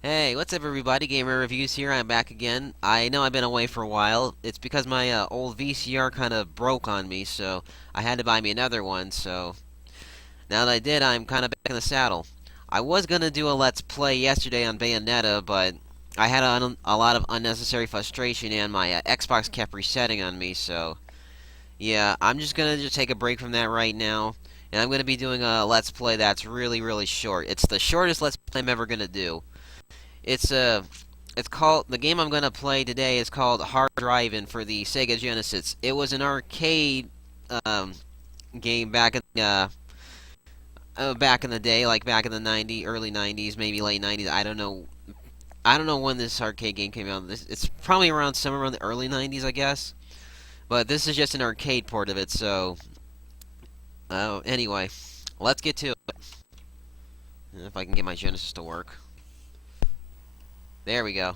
Hey, what's up everybody? Gamer Reviews here. I'm back again. I know I've been away for a while. It's because my old VCR kind of broke on me, so I had to buy me another one. So now that I did, I'm kind of back in the saddle. I was gonna do a Let's Play yesterday on Bayonetta, but I had a lot of unnecessary frustration, and my Xbox kept resetting on me. So yeah, I'm just gonna take a break from that right now, and I'm gonna be doing a Let's Play that's really short. It's the shortest Let's Play I'm ever gonna do. It's it's called the game I'm gonna play today is called Drivn for the Sega Genesis. It was an arcade um, game back in the day, like back in the early '90s, maybe late '90s. I don't know. I don't know when this arcade game came out. It's probably around somewhere around the early '90s, I guess. But this is just an arcade port of it. So, anyway, let's get to it. If I can get my Genesis to work. There we go.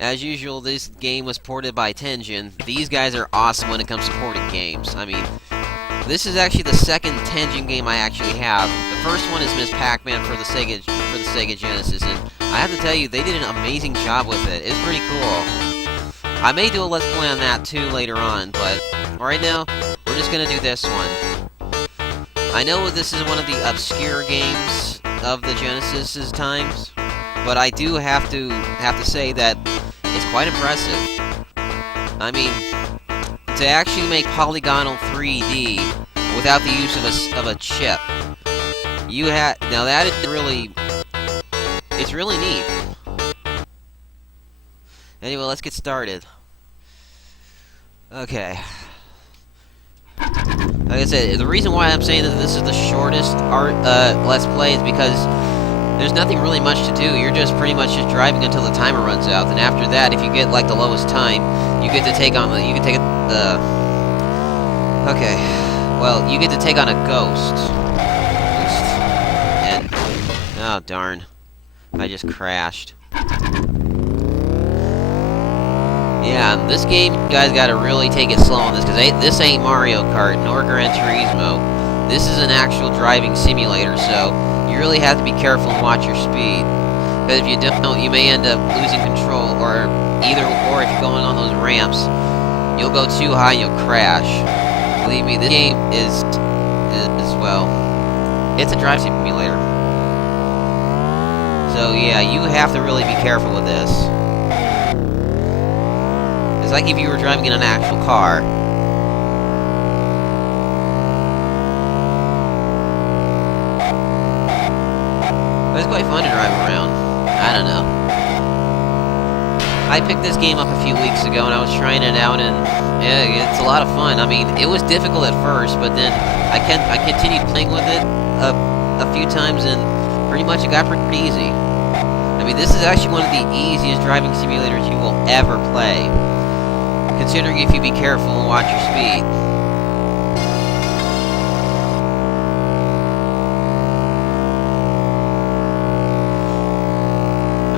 As usual, this game was ported by Tengen. These guys are awesome when it comes to porting games. I mean, this is actually the second Tengen game I actually have. The first one is Miss Pac-Man for the Sega Genesis, and I have to tell you, they did an amazing job with it. It's pretty cool. I may do a Let's Play on that too later on, but right now, we're just gonna do this one. I know this is one of the obscure games of the Genesis's times, but I do have to say that it's quite impressive. I mean, to actually make polygonal 3D without the use of a chip, now that is it's really neat. Anyway, let's get started. Okay. Like I said, the reason why I'm saying that this is the shortest Let's Play is because there's nothing really much to do. You're just pretty much just driving until the timer runs out, and after that, if you get like the lowest time, you get to take on okay. Well, you get to take on a ghost. And oh darn, I just crashed. Yeah, this game, you guys gotta really take it slow on this, because this ain't Mario Kart, nor Gran Turismo. This is an actual driving simulator, so you really have to be careful and watch your speed. Because if you don't, you may end up losing control, or if you're going on those ramps, you'll go too high and you'll crash. Believe me, this game is well, it's a drive simulator. So yeah, you have to really be careful with this. It's like if you were driving in an actual car. But it's quite fun to drive around. I don't know. I picked this game up a few weeks ago and I was trying it out, and yeah, it's a lot of fun. I mean, it was difficult at first, but then I continued playing with it a few times, and pretty much it got pretty easy. I mean, this is actually one of the easiest driving simulators you will ever play, considering if you be careful and watch your speed.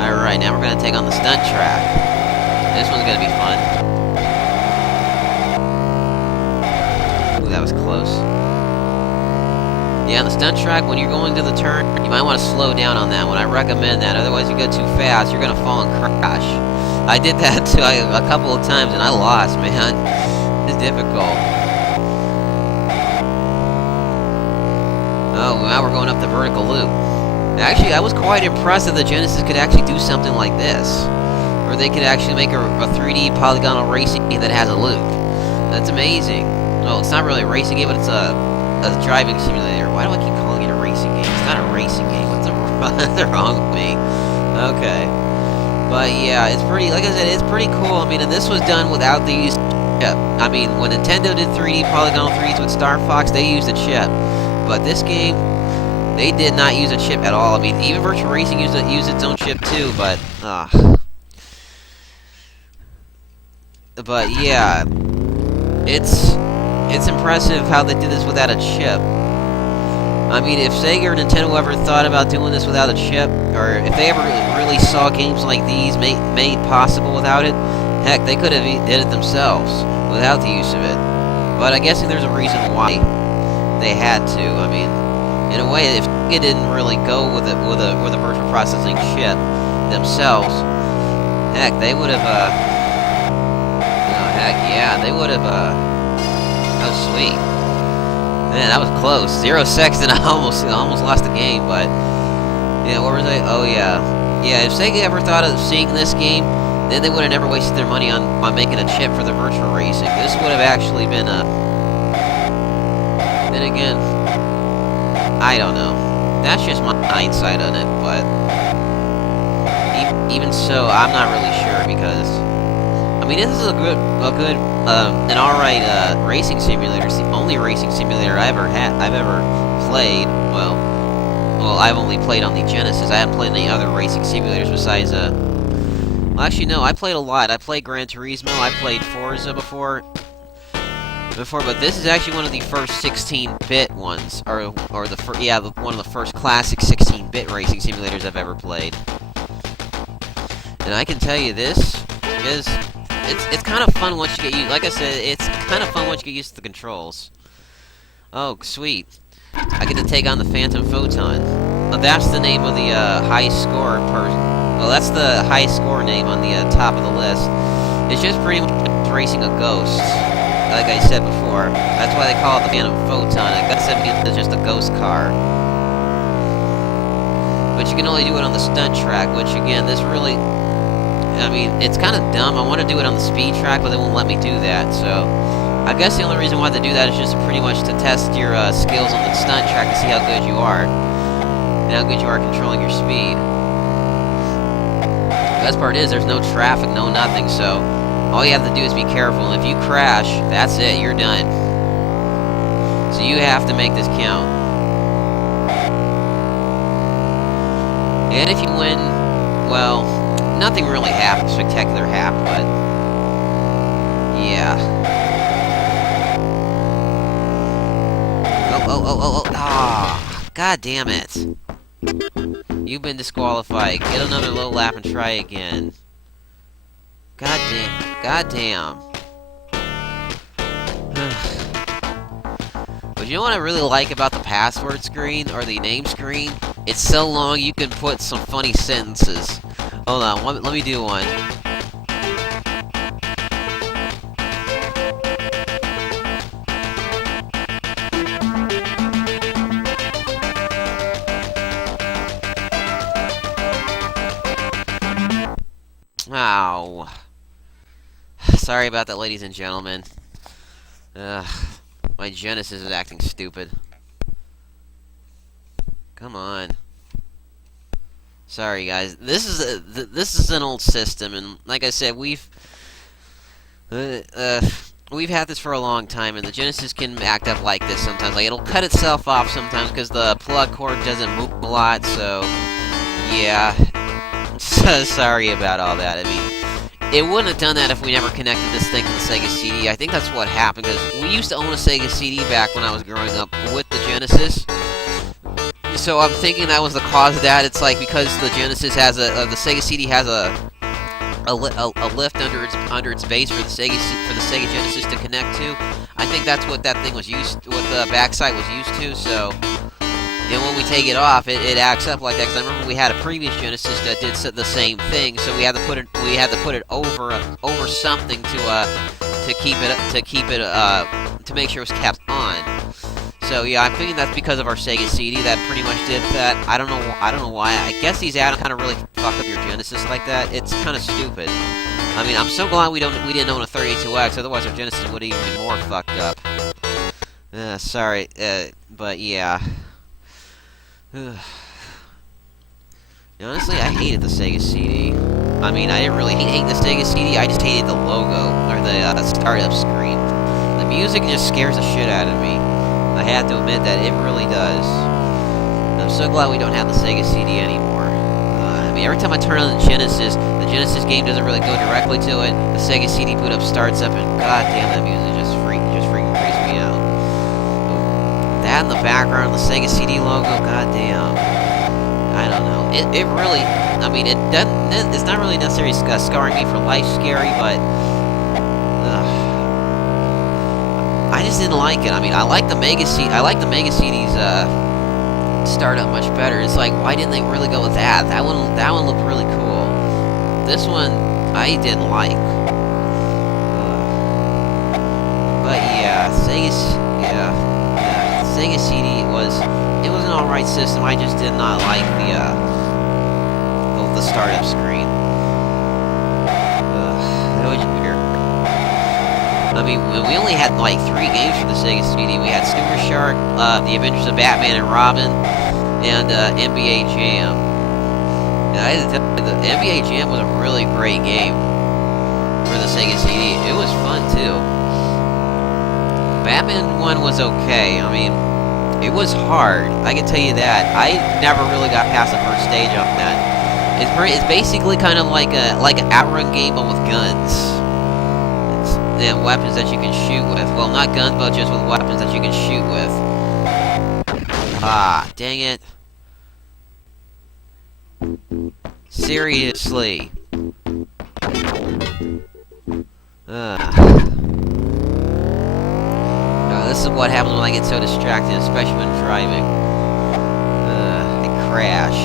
Alright, now we're going to take on the stunt track. This one's going to be fun. Ooh, that was close. Yeah, on the stunt track, when you're going to the turn, you might want to slow down on that one. I recommend that, otherwise you go too fast, you're going to fall and crash. I did that too a couple of times, and I lost, man. It's difficult. Oh, now we're going up the vertical loop. Actually, I was quite impressed that the Genesis could actually do something like this, where they could actually make a 3D polygonal racing game that has a loop. That's amazing. Well, it's not really a racing game, but it's a driving simulator. Why do I keep calling it a racing game? It's not a racing game. What's wrong with me? Okay. But yeah, it's pretty, like I said, it's pretty cool. I mean, and this was done without the use of a chip. I mean, when Nintendo did 3D polygonal 3Ds with Star Fox, they used a chip. But this game, they did not use a chip at all. I mean, even Virtual Racing used its own chip too, but yeah, it's impressive how they did this without a chip. I mean, if Sega or Nintendo ever thought about doing this without a chip, or if they ever really saw games like these made possible without it, heck, they could have did it themselves without the use of it. But I guess there's a reason why they had to. I mean, In a way, if it didn't really go with it with a virtual processing chip themselves, heck, they would have. Heck yeah, they would have. Oh sweet, man, that was close. 0 seconds, and I almost lost the game. But yeah, what was I? Oh yeah, yeah. If Sega ever thought of seeing this game, then they would have never wasted their money on making a chip for the virtual racing. This would have actually been a. Then again, I don't know. That's just my hindsight on it, but even so, I'm not really sure because I mean this is an alright racing simulator. It's the only racing simulator I've ever played. Well, I've only played on the Genesis. I haven't played any other racing simulators besides well, actually no, I played a lot. I played Gran Turismo. I played Forza before, but this is actually one of the first 16-bit ones, or one of the first classic 16-bit racing simulators I've ever played. And I can tell you, this is it's kind of fun once you get used. Like I said, it's kind of fun once you get used to the controls. Oh, sweet! I get to take on the Phantom Photon. Well, that's the name of the high score person. Well, that's the high score name on the top of the list. It's just pretty much racing a ghost. Like I said before, that's why they call it the Phantom Photon. I guess it means it's just a ghost car. But you can only do it on the stunt track, which again, this really, I mean, it's kind of dumb. I want to do it on the speed track, but they won't let me do that. So, I guess the only reason why they do that is just pretty much to test your skills on the stunt track to see how good you are, and how good you are controlling your speed. The best part is there's no traffic, no nothing, so all you have to do is be careful, and if you crash, that's it, you're done. So you have to make this count. And if you win, well, nothing really spectacular happened, but yeah. Ah, god damn it. You've been disqualified. Get another low lap and try again. God damn. But you know what I really like about the password screen, or the name screen? It's so long you can put some funny sentences. Hold on, let me do one. Ow. Sorry about that, ladies and gentlemen. My Genesis is acting stupid. Come on. Sorry, guys. This is an old system, and like I said, we've had this for a long time, and the Genesis can act up like this sometimes. Like, it'll cut itself off sometimes because the plug cord doesn't move a lot. So, yeah. Sorry about all that. I mean, it wouldn't have done that if we never connected this thing to the Sega CD. I think that's what happened, because we used to own a Sega CD back when I was growing up with the Genesis. So I'm thinking that was the cause of that. It's like because the Genesis has the Sega CD has a lift under its base for the Sega Genesis to connect to. I think that's what that thing was what the backside was used to. So. And when we take it off, it acts up like that. Because I remember we had a previous Genesis that did the same thing, so we had to put it over something to make sure it was kept on. So yeah, I'm thinking that's because of our Sega CD that pretty much did that. I don't know why. I guess these add-ons kind of really fuck up your Genesis like that. It's kind of stupid. I mean, I'm so glad we didn't own a 32X. Otherwise, our Genesis would have even been more fucked up. Sorry, but yeah. Honestly, I hated the Sega CD. I mean, I didn't really hate the Sega CD, I just hated the logo, or the startup screen. The music just scares the shit out of me. I have to admit that, it really does. I'm so glad we don't have the Sega CD anymore. I mean, every time I turn on the Genesis game doesn't really go directly to it. The Sega CD boot up starts up, and goddamn, that music just freaking creeps me out. That in the background, the Sega CD logo, goddamn. I don't know. It really, I mean, it's not really necessarily scarring me for life scary, but I just didn't like it. I mean, I like the Mega CD's start up much better. It's like, why didn't they really go with that? That one looked really cool. This one, I didn't like. But yeah, Sega CD was an alright system. I just did not like the startup screen. That was weird. I mean, we only had like 3 games for the Sega CD. We had Super Shark, The Adventures of Batman and Robin, and NBA Jam. And I had to tell you, the NBA Jam was a really great game for the Sega CD. It was fun too. Batman 1 was okay. I mean, it was hard. I can tell you that. I never really got past the first stage on that. It's basically kind of like an outrun game, but with guns and weapons that you can shoot with. Well, not guns, but just with weapons that you can shoot with. Ah, dang it. Seriously. This is what happens when I get so distracted, especially when driving. I crash.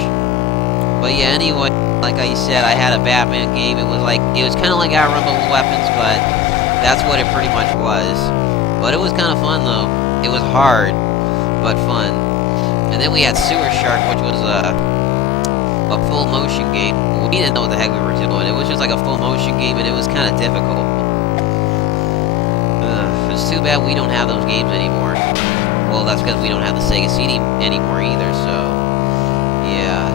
But yeah, anyway, like I said, I had a Batman game. It was kind of like outrun but with weapons, but that's what it pretty much was. But it was kind of fun though. It was hard, but fun. And then we had Sewer Shark, which was a full motion game. We didn't know what the heck we were doing. It was just like a full motion game, and it was kind of difficult. It's too bad we don't have those games anymore. Well, that's because we don't have the Sega CD anymore either, so... yeah.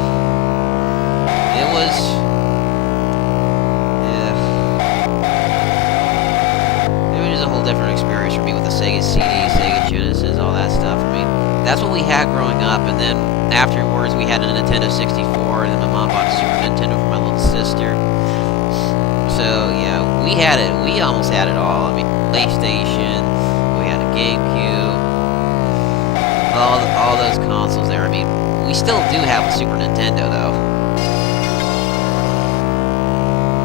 It was... yeah. It was just a whole different experience for me with the Sega CD, Sega Genesis, all that stuff. I mean, that's what we had growing up, and then afterwards we had a Nintendo 64, and then my mom bought a Super Nintendo for my little sister. So, yeah, we had it. We almost had it all. I mean, PlayStation, we had a GameCube, all those consoles there. I mean, we still do have a Super Nintendo, though.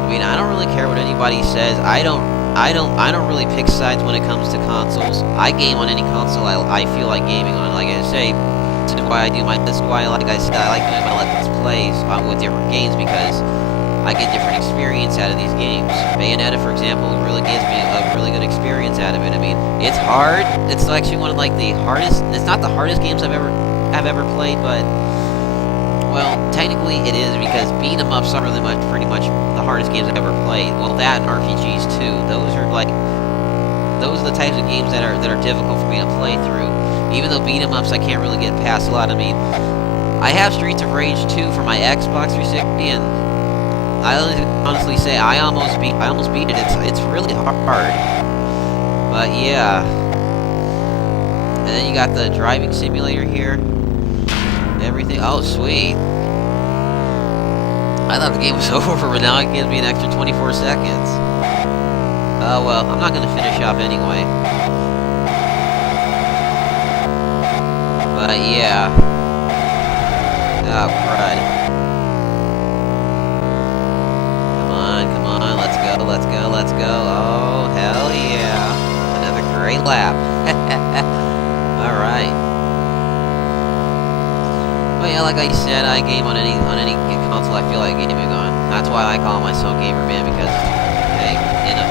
I mean, I don't really care what anybody says. I don't really pick sides when it comes to consoles. I game on any console I feel like gaming on. Like I say, this is why I do this is why, like I said, I like doing my Let's Plays with different games, because I get different experience out of these games. Bayonetta, for example, really gives me a really good experience out of it. I mean, it's hard. It's actually one of like the hardest. It's not the hardest games I've ever played, but well, technically it is, because beat 'em ups are pretty much the hardest games I've ever played. Well, that and RPGs too. Those are the types of games that are difficult for me to play through. Even though beat 'em ups I can't really get past a lot. I mean, I have Streets of Rage 2 for my Xbox 360, and I honestly say I almost beat it. It's really hard. But yeah. And then you got the driving simulator here. Everything. Oh, sweet. I thought the game was over, but now it gives me an extra 24 seconds. Oh well, I'm not gonna finish up anyway. But yeah. Oh crud. Let's go. Oh, hell yeah. Another great lap. Alright. Well, yeah, like I said, I game on any console I feel like gaming on. That's why I call myself GamerMan, because, hey,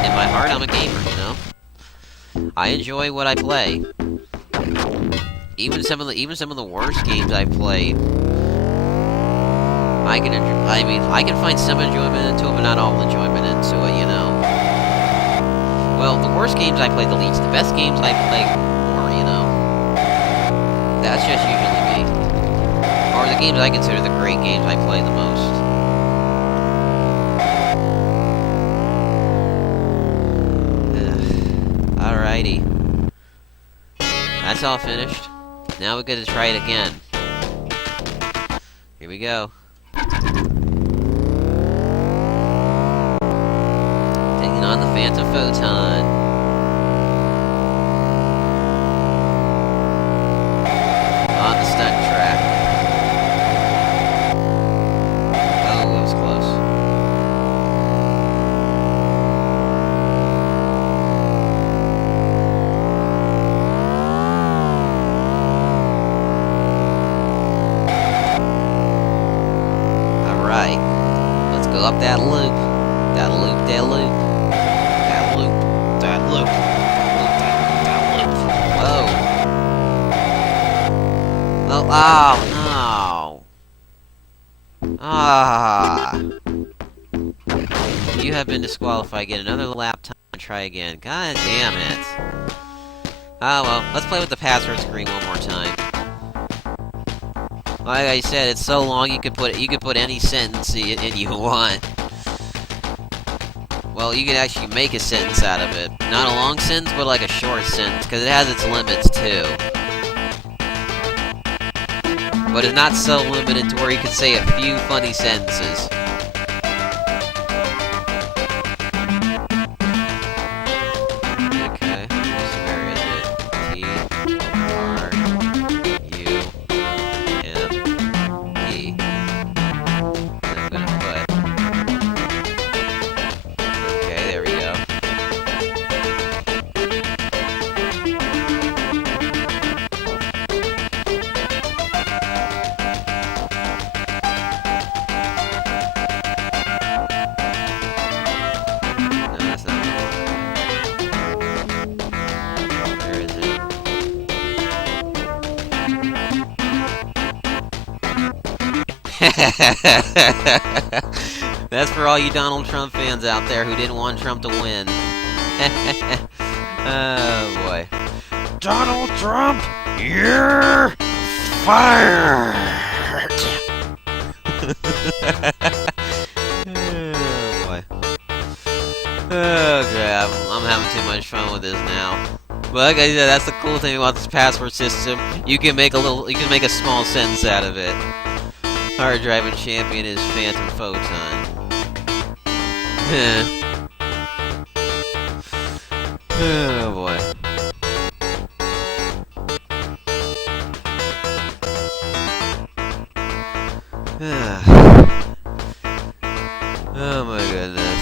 in my heart, I'm a gamer, you know? I enjoy what I play. Even some of the worst games I've played, I can find some enjoyment into it, but not all enjoyment into it, you know? Well, the worst games I play the least. The best games I play more, you know? That's just usually me. Or the games I consider the great games I play the most. Alrighty. That's all finished. Now we get to try it again. Here we go. Taking on the Phantom Photon. On the stunt track. Oh, that was close. up that loop. That loop, that loop. That loop, that loop. That loop. Whoa. Oh, no. Ah. You have been disqualified. Get another lap time and try again. God damn it. Oh well, let's play with the password screen one more time. Like I said, it's so long you could put any sentence in you want. Well, you can actually make a sentence out of it. Not a long sentence, but like a short sentence, because it has its limits too. But it's not so limited to where you could say a few funny sentences. Okay, so where is it? T-R-U-M-P. And I'm gonna put... Okay, there we go. That's for all you Donald Trump fans out there who didn't want Trump to win. Oh boy. Donald Trump, you're fired! Oh boy. Okay, I'm having too much fun with this now. But like I said, that's the cool thing about this password system. You can make a small sentence out of it. Hard driving champion is Phantom Photon. Oh boy. Oh my goodness.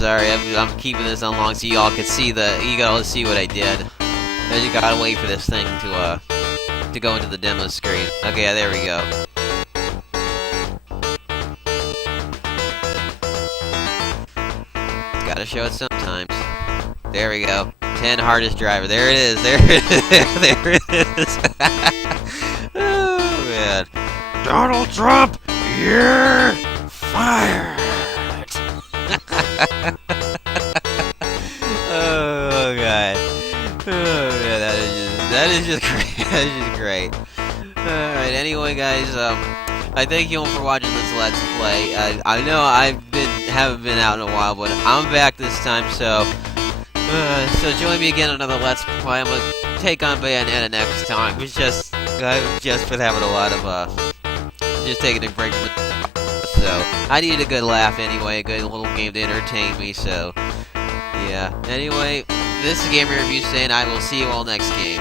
Sorry, I'm keeping this on long so y'all can see you gotta see what I did. I just gotta wait for this thing to go into the demo screen. Okay, yeah, there we go. Gotta show it sometimes. There we go. 10 hardest driver. There it is. There it is. There it is. Oh man. Donald Trump, you're fired. Oh god. Oh man, that is just great. That is just great. Alright, anyway guys, I thank you all for watching this Let's Play. I know haven't been out in a while, but I'm back this time, so join me again on another Let's Play. I'm gonna take on Bayonetta next time. I've just been having a lot of just taking a break from the so I needed a good laugh anyway, a good little game to entertain me, so yeah. Anyway, this is GamermanReviews saying I will see you all next game.